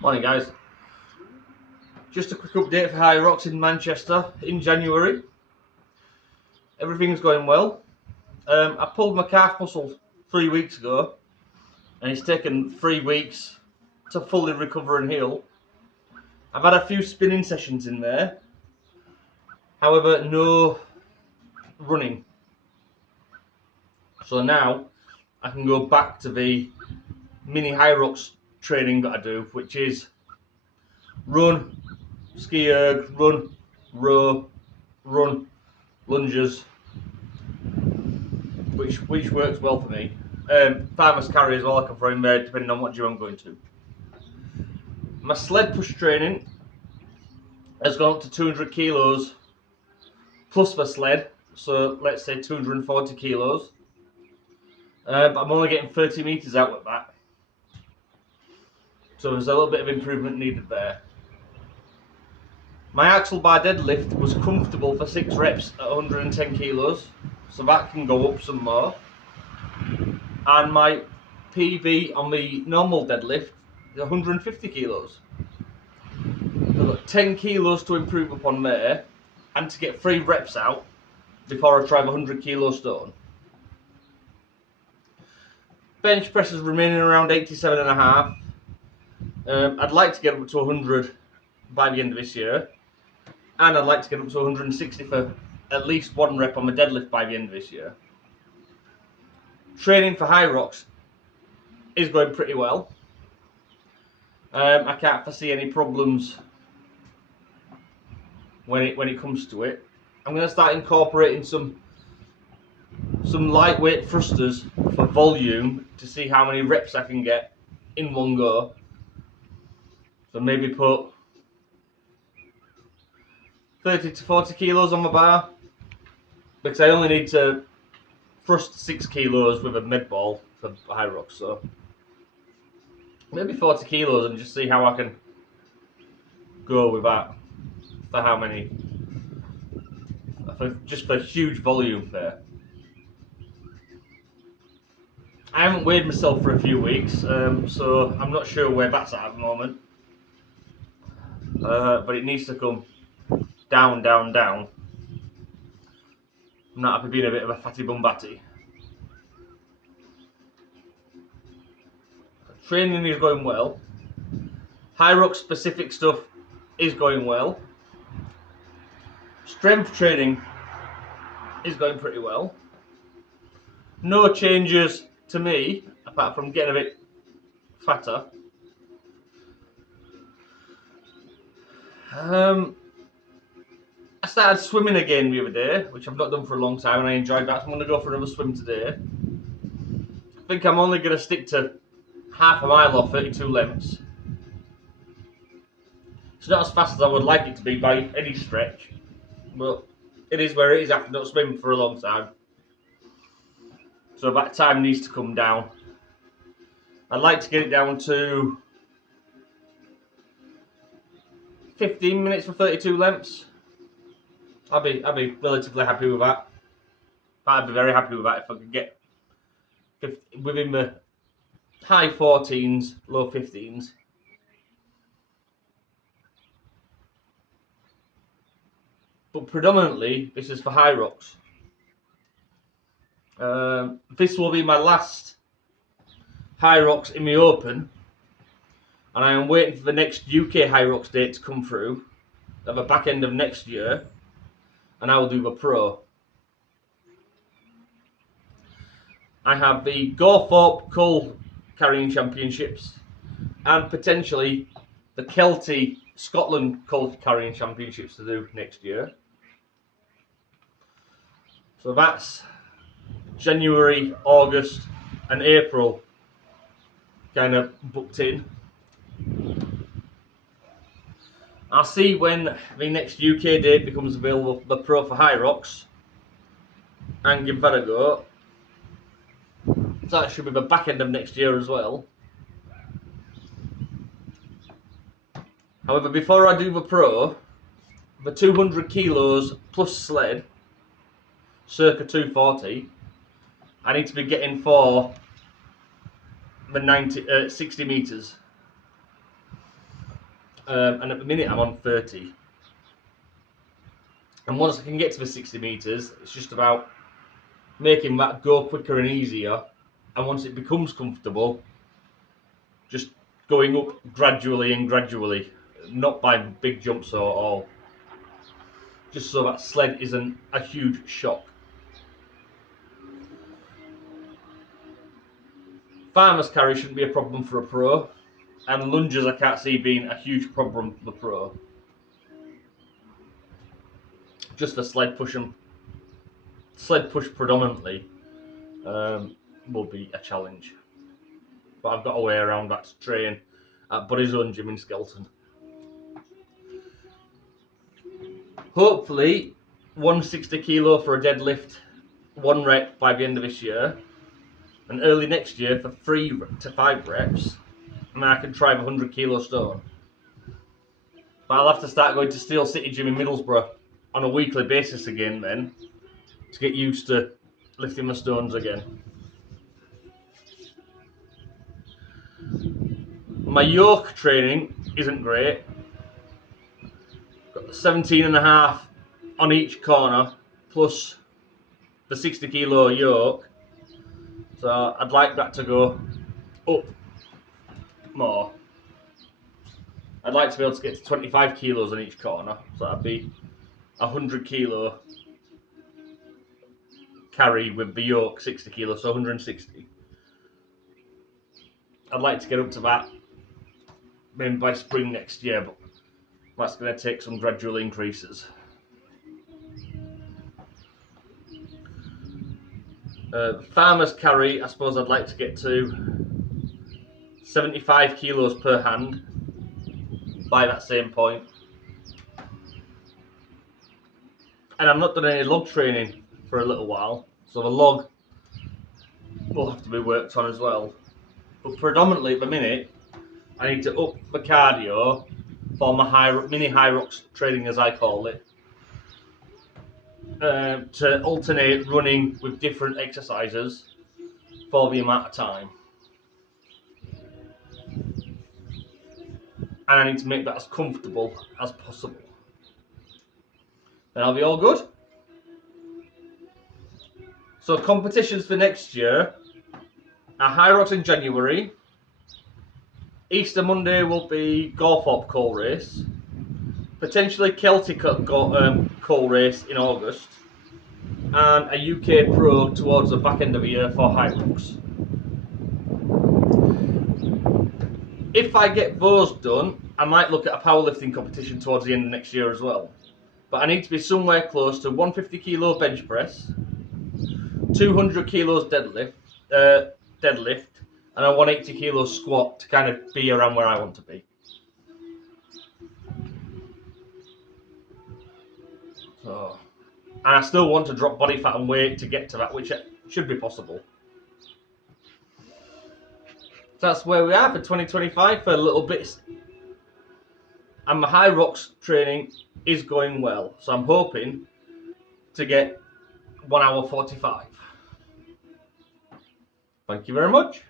Morning guys, just a quick update for HYROX in Manchester in January. Everything's going well. I pulled my calf muscle 3 weeks ago and it's taken 3 weeks to fully recover and heal. I've had a few spinning sessions in there, however no running. So now I can go back to the mini HYROX training that I do, which is run, ski erg, run, row, run, lunges, which works well for me. Farmer's carry as well I can throw in there depending on what gym I'm going to. My sled push training has gone up to 200 kilos plus the sled, so let's say 240 kilos. But I'm only getting 30 meters out with that, so there's a little bit of improvement needed there. My axle bar deadlift was comfortable for 6 reps at 110 kilos, so that can go up some more. And my PB on the normal deadlift is 150 kilos. I've got 10 kilos to improve upon there, and to get 3 reps out before I try the 100 kilo stone. Bench press is remaining around 87.5. I'd like to get up to 100 by the end of this year, and I'd like to get up to 160 for at least 1 rep on the deadlift by the end of this year. Training for HYROX is going pretty well. I can't foresee any problems when it comes to it. I'm going to start incorporating some lightweight thrusters for volume to see how many reps I can get in one go. So maybe put 30 to 40 kilos on my bar, because I only need to thrust 6 kilos with a med ball for HYROX, so maybe 40 kilos and just see how I can go with that for how many, just for huge volume there. I haven't weighed myself for a few weeks, so I'm not sure where that's at the moment, but it needs to come down. I'm not happy being a bit of a fatty bumbatty. Training is going well. HYROX specific stuff is going well. Strength training is going pretty well. No changes to me apart from getting a bit fatter. I started swimming again the other day, which I've not done for a long time, and I enjoyed that, so I'm going to go for another swim today. I think I'm only going to stick to half a mile or 32 lengths. It's not as fast as I would like it to be by any stretch, but it is where it is after not swimming for a long time. So that time needs to come down. I'd like to get it down to 15 minutes for 32 lengths. I'll be relatively happy with that. I'd be very happy with that if I could get within the high 14s, low 15s. But predominantly, this is for HYROX. This will be my last HYROX in the open, and I am waiting for the next UK HYROX date to come through at the back end of next year, and I will do the pro. I have the Gorthorpe Cull Carrying Championships and potentially the Kelty Scotland Cull Carrying Championships to do next year. So that's January, August and April kind of booked in. I'll see when the next UK date becomes available for the pro for HYROX and give that a go. So that should be the back end of next year as well. However, before I do the pro, the 200 kilos plus sled, circa 240, I need to be getting for the 60 meters. and at the minute I'm on 30. And once I can get to the 60 metres, it's just about making that go quicker and easier. And once it becomes comfortable, just going up gradually and gradually, not by big jumps or all. Just so that sled isn't a huge shock. Farmer's carry shouldn't be a problem for a pro, and lunges I can't see being a huge problem for the pro. Just the sled push predominantly will be a challenge. But I've got a way around that to train at Buddy's Own Gym in Skelton. Hopefully 160 kilo for a deadlift, 1 rep by the end of this year, and early next year for 3 to 5 reps, and then I can try the 100 kilo stone. But I'll have to start going to Steel City Gym in Middlesbrough on a weekly basis again then, to get used to lifting the stones again. My yoke training isn't great. Got 17.5 on each corner, plus the 60 kilo yoke. So I'd like that to go up more. I'd like to be able to get to 25 kilos on each corner. So that'd be 100 kilo carry with the yoke 60 kilos, so 160. I'd like to get up to that maybe by spring next year, but that's going to take some gradual increases. Farmer's carry, I suppose I'd like to get to 75 kilos per hand by that same point. And I've not done any log training for a little while, so the log will have to be worked on as well. But predominantly at the minute, I need to up the cardio for my mini HYROX training, as I call it, to alternate running with different exercises for the amount of time. And I need to make that as comfortable as possible. Then I'll be all good. So competitions for next year are HYROX in January. Easter Monday will be Gorthorpe Coal Race. Potentially Celtic Coal Race in August. And a UK Pro towards the back end of the year for HYROX. If I get those done, I might look at a powerlifting competition towards the end of next year as well. But I need to be somewhere close to 150 kilo bench press, 200 kilos deadlift, and a 180 kilo squat to kind of be around where I want to be. So, and I still want to drop body fat and weight to get to that, which should be possible. That's where we are for 2025 for a little bit. And my HYROX training is going well, so I'm hoping to get 1 hour 45. Thank you very much.